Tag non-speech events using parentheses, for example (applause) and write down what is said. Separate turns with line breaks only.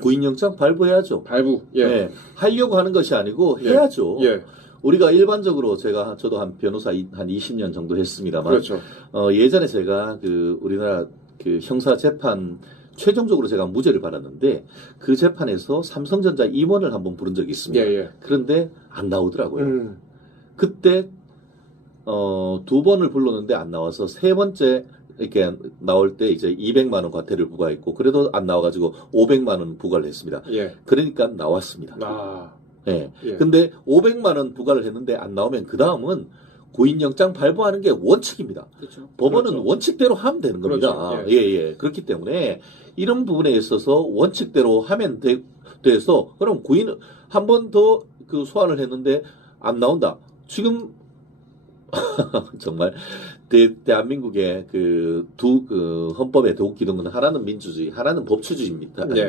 구인영장 발부해야죠.
발부. 예.
네, 하려고 하는 것이 아니고
예.
해야죠.
예.
우리가 일반적으로 제가 저도 한 변호사 이- 한 20년 정도 했습니다만
그렇죠.
어, 예전에 제가 그 우리나라 그 형사 재판 최종적으로 제가 무죄를 받았는데 그 재판에서 삼성전자 임원을 한번 부른 적이
예,
있습니다.
예.
그런데 안 나오더라고요.
음.
그때 어, 두 번을 불렀는데 안 나와서 세 번째 이렇게 나올 때 이제 200만 원 과태를 부과했고 그래도 안 나와가지고 500만 원 부과를 했습니다.
예.
그러니까 나왔습니다.
아.
예.
예.
근데 500만 원 부과를 했는데 안 나오면 그 다음은 구인영장 발부하는 게 원칙입니다.
그렇죠.
법원은
그렇죠.
원칙대로 하면 되는 겁니다.
그렇죠.
예, 예. 그렇기 때문에 이런 부분에 있어서 원칙대로 하면 돼, 돼서 그럼 구인 한 번 더 그 소환을 했는데 안 나온다. 지금 (laughs) 정말 대, 대한민국의 그두그 헌법의 두 기둥은 하나는 민주주의, 하나는 법치주의입니다.
네.